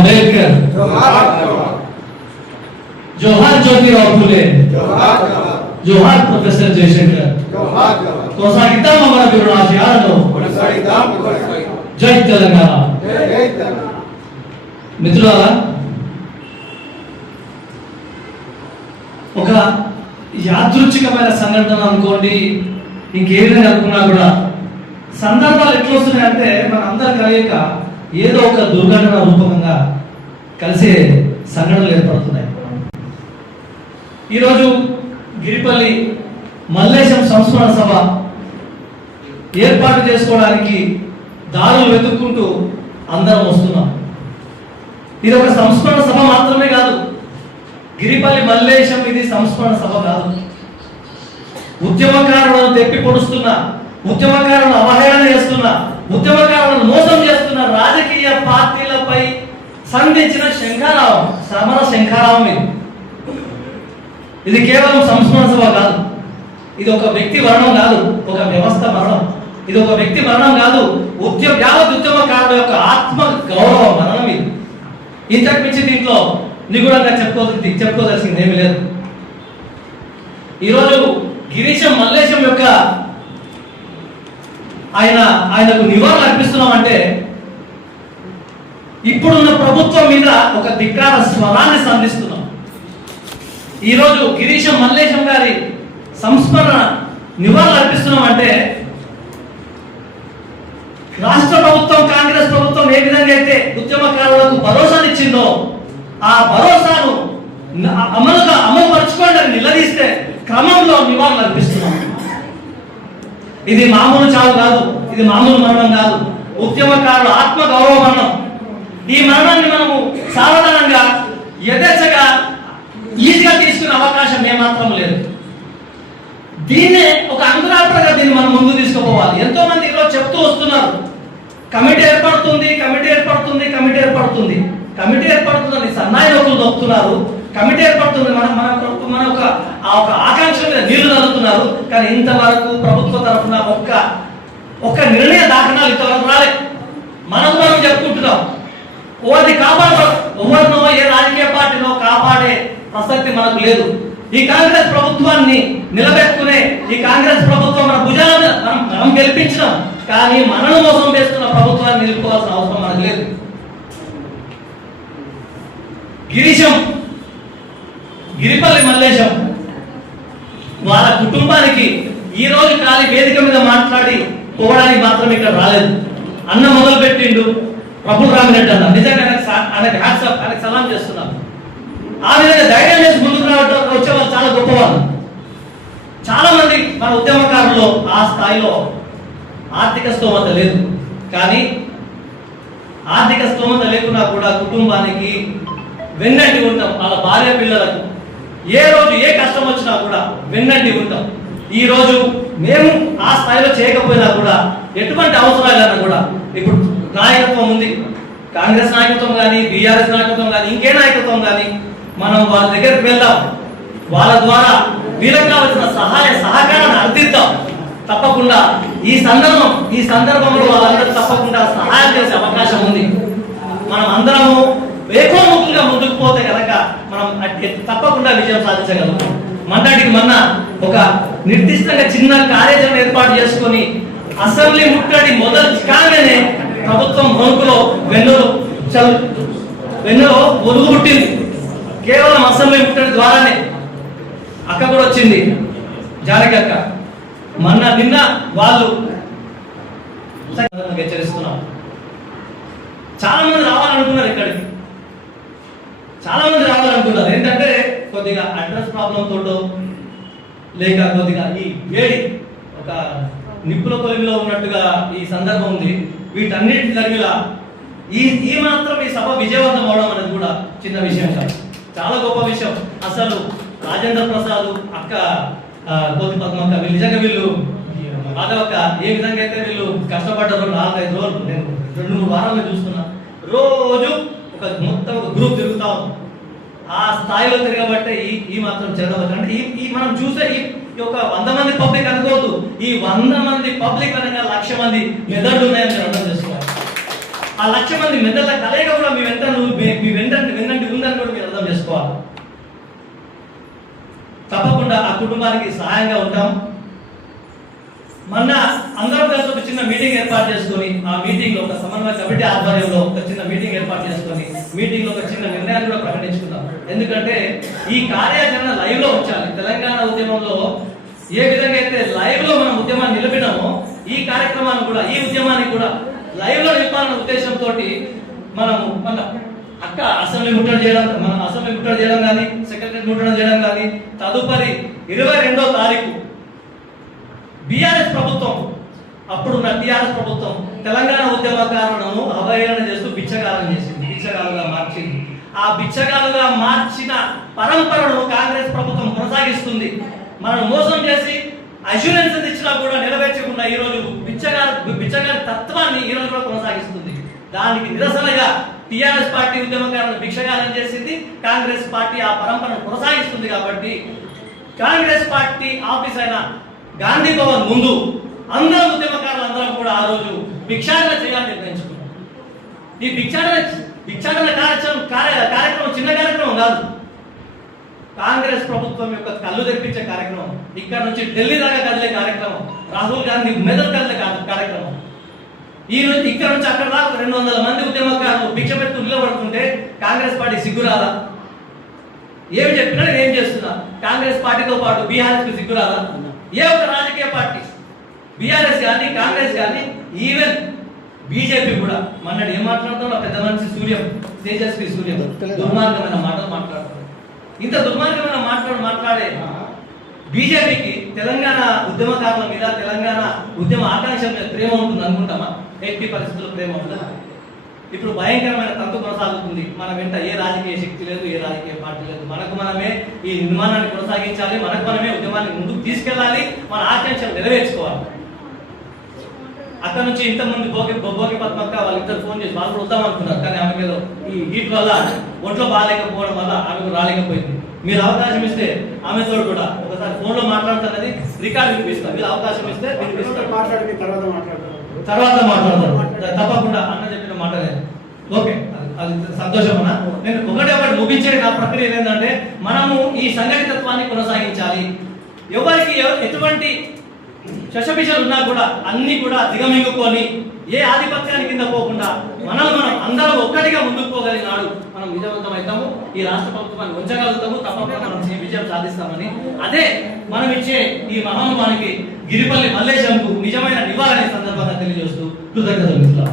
अंबेडकर, जोहार ज्योतिराव फुले, जोहार प्रोफेसर जयशंकर, कोसागिद्दाम अमर वीरुల ఆశయాలను జై తెలంగాణ. మిత్రులారా, ఒక యాదృచ్ఛికమైన సంఘటన అనుకోండి, ఇంకే విధంగా అనుకున్నా కూడా సందర్భాలు ఎట్లా వస్తున్నాయంటే మన అందరం కలియక ఏదో ఒక దుర్ఘటన రూపకంగా కలిసే సంఘటనలు ఏర్పడుతున్నాయి. ఈరోజు గిరిపల్లి మల్లేశం సంస్మరణ సభ ఏర్పాటు చేసుకోవడానికి దారులు వెతుక్కుంటూ అందరం వస్తున్నాం. ఇది ఒక సంస్మరణ సభ మాత్రమే కాదు, గిరిపల్లి మల్లేశం ఇది సంస్మరణ సభ కాదు. ఉద్యమకారులను తెప్పి పొడుస్తున్న, ఉద్యమకారులను అవహేళన చేస్తున్న, ఉద్యమకారులను మోసం చేస్తున్న రాజకీయ పార్టీలపై సంధించిన శంఖారావం, సమర శంఖారావం ఇది కేవలం సంస్మరణ సభ కాదు. ఇది ఒక వ్యక్తి మరణం కాదు, ఒక వ్యవస్థ మరణం. ఇది ఒక వ్యక్తి మరణం కాదు, యావత్ ఉద్యమకారుల యొక్క ఆత్మ గౌరవ మరణం ఇది. ఇంతకు మించి దీంట్లో నిగూఢంగా చెప్పుకోదలసింది ఏమీ లేదు. ఈరోజు గిరీశం మల్లేశం యొక్క ఆయనకు నివాళులు అర్పిస్తున్నామంటే ఇప్పుడున్న ప్రభుత్వం మీద ఒక ధిక్కార స్వరాన్ని సంధిస్తున్నాం. ఈరోజు గిరీశం మల్లేశం గారి సంస్మరణ నివాళులు అర్పిస్తున్నామంటే రాష్ట్ర ప్రభుత్వం, కాంగ్రెస్ ప్రభుత్వం ఏ విధంగా అయితే ఉద్యమకారులకు భరోసానిచ్చిందో ఆ భరోసాను అమలుపరచుకోండి అని నిలదీస్తే క్రమంలో నివాళులు అర్పిస్తున్నాం. ఇది మామూలు చావు కాదు, ఇది మామూలు మరణం కాదు, ఉద్యమకారుల ఆత్మ గౌరవ మరణం. ఈ మరణాన్ని మనము సాధారణంగా యథేచ్ఛగా ఈజీగా తీసుకునే అవకాశం ఏమాత్రం లేదు. దీన్నే ఒక అంకురార్పణగా దీన్ని మనం ముందు తీసుకుపోవాలి. ఎంతో మంది ఈరోజు చెప్తూ వస్తున్నారు, కమిటీ ఏర్పడుతుంది, కమిటీ ఏర్పడుతుంది, కమిటీ ఏర్పడుతుంది, కమిటీ ఏర్పడుతుందని సన్నాయి నొక్కులు దొక్కుతున్నారు. కమిటీ ఏర్పడుతుంది, మన ఒక ఆకాంక్ష మీద నీళ్లు చల్లుతున్నారు. కానీ ఇంతవరకు ప్రభుత్వ తరఫున ఒక్క నిర్ణయ దాఖనాలు ఇంతవరకు రాలే. మనం చెప్పుకుంటున్నాం, ఓది ఎవరినో ఏ రాజకీయ పార్టీనో కాపాడే ప్రసక్తి మనకు లేదు. ఈ కాంగ్రెస్ ప్రభుత్వాన్ని నిలబెట్టుకునే ఈ కాంగ్రెస్ ప్రభుత్వం మన భుజాలను మనం గెలిపించినాం, కానీ మనను మోసం చేస్తున్న ప్రభుత్వాన్ని నిలుపుకోవాల్సిన అవసరం మనకు లేదు. గిరిపల్లి మల్లేశం వాళ్ళ కుటుంబానికి ఈ రోజు ఖాళీ వేదిక మీద మాట్లాడి పోవడానికి మాత్రం ఇక్కడ రాలేదు. అన్న మొదలు పెట్టిండు ప్రభుత్వ రామిరెడ్డి అన్న, నిజంగా ఆయనకు హ్యాట్సాప్, ఆయనకు సలాం చేస్తున్నాను. ఆ విధంగా ధైర్యం చేసి ముందుకు వచ్చే వాళ్ళు చాలా గొప్పవాళ్ళు. చాలా మంది మన ఉద్యమకారులు ఆ స్థాయిలో ఆర్థిక స్తోమత లేదు, కానీ ఆర్థిక స్తోమత లేకున్నా కూడా కుటుంబానికి వెన్నంటి ఉంటాం. వాళ్ళ భార్య పిల్లలకు ఏ రోజు ఏ కష్టం వచ్చినా కూడా వెన్నంటి ఉంటాం. ఈ రోజు మేము ఆ స్థాయిలో చేయకపోయినా కూడా ఎటువంటి అవసరాలన్నా కూడా ఇప్పుడు నాయకత్వం ఉంది, కాంగ్రెస్ నాయకత్వం కానీ, బీఆర్ఎస్ నాయకత్వం కానీ, ఇంకే నాయకత్వం కానీ, మనం వాళ్ళ దగ్గరికి వెళ్దాం, వాళ్ళ ద్వారా వీళ్ళకి కావాల్సిన సహాయ సహకారాన్ని అర్థిద్దాం. తప్పకుండా ఈ సందర్భంలో వాళ్ళందరూ తప్పకుండా సహాయం చేసే అవకాశం ఉంది. మనం అందరము ఏకోముఖంగా ముందుకు పోతే కనుక మనం తప్పకుండా విజయం సాధించగలుగుతాం. మొన్నటికి మొన్న ఒక నిర్దిష్టంగా చిన్న కార్యాచరణ ఏర్పాటు చేసుకొని అసెంబ్లీ ముట్టడి మొదలు కాగానే ప్రభుత్వం వెన్నులో ఒరుగు పుట్టింది. కేవలం అసెంబ్లీ ముట్టడి ద్వారానే అక్క కూడా వచ్చింది, జానకి అక్క. నిన్న వాళ్ళు హెచ్చరిస్తున్నాం. చాలా మంది రావాలనుకున్నారు, ఇక్కడికి చాలా మంది రావాలనుకున్నారు. ఏంటంటే కొద్దిగా అడ్రస్ ప్రాబ్లం తోటో లేక కొద్దిగా ఈ వేడి ఒక నిప్పుల కొలిమిలో ఉన్నట్టుగా ఈ సందర్భం ఉంది. వీటన్నిటి జరిగిలా ఈ మాత్రం ఈ సభ విజయవంతం అవడం అనేది కూడా చిన్న విషయం కాదు, చాలా గొప్ప విషయం. అసలు రాజేంద్ర ప్రసాద్ అక్క, కోతి పద్మక్క, వీళ్ళు నిజంగా వీళ్ళు మాధవక్క ఏ విధంగా అయితే వీళ్ళు కష్టపడ్డారు. 4-5 రోజులు నేను 2-3 వారాలు చూస్తున్నా. రోజు మొత్తం ఒక గ్రూప్ తిరుగుతా ఉంది. ఆ స్థాయిలో తిరగబట్టే ఈ మాత్రం జరగవచ్చు. అంటే ఈ మనం చూసే ఈ ఒక 100 మంది పబ్లిక్ అనుకోవద్దు, ఈ 100 మంది పబ్లిక్ అనగా 1,00,000 మంది మెదడులు ఉన్నాయని అర్థం చేసుకోవాలి. ఆ 1,00,000 మంది మెదళ్ళ కలయిక కూడా మీ వెంట వెన్నంటి ఉందని కూడా మీరు అర్థం చేసుకోవాలి. తప్పకుండా ఆ కుటుంబానికి సహాయంగా ఉంటాం. మొన్న అందరం కలిసి ఒక చిన్న మీటింగ్ ఏర్పాటు చేసుకొని ఆ మీటింగ్ లో ఒక సమన్వయ కమిటీ ఆధ్వర్యంలో ఒక చిన్న మీటింగ్ ఏర్పాటు చేసుకొని మీటింగ్ లో ఒక చిన్న నిర్ణయాన్ని కూడా ప్రకటించుకున్నాం. ఎందుకంటే ఈ కార్యాచరణ లైవ్ లో ఉంచాలి. తెలంగాణ ఉద్యమంలో ఏ విధంగా అయితే లైవ్ లో మనం ఉద్యమాన్ని నిలిపినామో ఈ కార్యక్రమాన్ని కూడా ఈ ఉద్యమాన్ని కూడా లైవ్ లో నిలపాలన్న ఉద్దేశంతో మనము మన అక్క అసెంబ్లీ ముట్టడి చేయడం కానీ సెక్రటరీ ముట్టడి చేయడం కానీ తదుపరి 22వ తారీఖు బీఆర్ఎస్ ప్రభుత్వం, అప్పుడున్న టీఆర్ఎస్ ప్రభుత్వం తెలంగాణ ఉద్యమకారులను అవహేళన చేస్తూ బిచ్చగాలుగా మార్చింది. ఆ బిచ్చగాలుగా మార్చిన పరంపరను కాంగ్రెస్ ప్రభుత్వం కొనసాగిస్తుంది. మనం మోసం చేసి అష్యూరెన్స్ ఇచ్చినా కూడా నెరవేర్చకుండా ఈ రోజు బిచ్చగారి తత్వాన్ని ఈ రోజు కూడా కొనసాగిస్తుంది. దానికి నిరసనగా టీఆర్ఎస్ పార్టీ ఉద్యమకారులను భిక్షగాలం చేసింది. కాంగ్రెస్ పార్టీ ఆ పరంపరను కొనసాగిస్తుంది. కాబట్టి కాంగ్రెస్ పార్టీ ఆఫీస్ అయిన గాంధీ భవన్ ముందు అందరూ ఉద్యమకారులు అందరం కూడా ఆ రోజు భిక్షాటన చేయాలని నిర్ణయించుకున్నాం. ఈ భిక్షాటన కార్యక్రమం చిన్న కార్యక్రమం కాదు. కాంగ్రెస్ ప్రభుత్వం యొక్క కళ్ళు తెప్పించే కార్యక్రమం, ఇక్కడ నుంచి ఢిల్లీ దాకా కదిలే కార్యక్రమం, రాహుల్ గాంధీ మెదడు కదిలే కార్యక్రమం. ఈ రోజు ఇక్కడ నుంచి అక్కడ దాకా 200 మంది ఉద్యమకారులు భిక్ష పెడుతూ నిలబడుతుంటే కాంగ్రెస్ పార్టీ సిగ్గురాదా? ఏమి చెప్పినా ఏం చేస్తున్నా? కాంగ్రెస్ పార్టీతో పాటు బీఆర్ఎస్ కి సిగ్గురాదా? ఏ ఒక రాజకీయ పార్టీ బీఆర్ఎస్ కానీ కాంగ్రెస్ కానీ ఈవెన్ బీజేపీ కూడా మొన్నటి ఏం మాట్లాడుతున్నా పెద్ద మనిషి తేజస్వి సూర్యం దుర్మార్గమైన మాటలు మాట్లాడుతున్నారు. ఇంత దుర్మార్గమైన మాట్లాడే బీజేపీకి తెలంగాణ ఉద్యమకారుల మీద తెలంగాణ ఉద్యమ ఆకాంక్ష మీద ప్రేమ ఉంటుంది అనుకుంటామా? ఎట్టి పరిస్థితుల్లో ప్రేమ ఉంటుందా? ఇప్పుడు భయంకరమైన తంతు కొనసాగుతుంది. మన వెంట ఏ రాజకీయ శక్తి లేదు, ఏ రాజకీయ పార్టీ లేదు. మనకు మనమే ఈ నిర్మాణాన్ని కొనసాగించాలి, మనకు మనమే ఉద్యమాన్ని ముందుకు తీసుకెళ్ళాలి, మన ఆకాంక్షలు నెరవేర్చుకోవాలి. అక్కడ నుంచి ఇంతమంది బొబ్బోకి పద్మక్క వాళ్ళిద్దరు ఫోన్ చేసి వాళ్ళు వద్దాం అనుకున్నారు. కానీ ఆమె మీద ఈ హీట్ వల్ల ఒంట్లో బాగాలేకపోవడం వల్ల ఆమెకు రాలేకపోయింది. మీరు అవకాశం ఇస్తే ఆమెతో కూడా ఒకసారి ఫోన్ లో మాట్లాడుతున్నది రికార్డు వినిపిస్తారు. మీరు అవకాశం ఇస్తే తర్వాత మాట్లాడతారు. తప్పకుండా అన్న చెప్పిన మాట ఓకే, అది సంతోషం అన్న. నేను ఒకటి ముగించే నా ప్రక్రియ ఏంటంటే మనము ఈ సంఘటితత్వాన్ని కొనసాగించాలి. ఎవరికి ఎటువంటి శశబిషలు ఉన్నా కూడా అన్ని కూడా దిగమింగుకొని ఏ ఆధిపత్యాన్ని కింద పోకుండా మనం అందరం ఒక్కటిగా ముందుకు పోగలిగినాడు మనం విజయవంతం అవుతాము. ఈ రాష్ట్ర ప్రభుత్వాన్ని ఉంచగలుగుతాము. తప్పకుండా మనం విజయం సాధిస్తామని అదే మనం ఇచ్చే ఈ మహానుభానికి గిరిపల్లి మల్లేశంకు నిజమైన నివారణ సందర్భంగా తెలియజేస్తూ కృతజ్ఞతలు.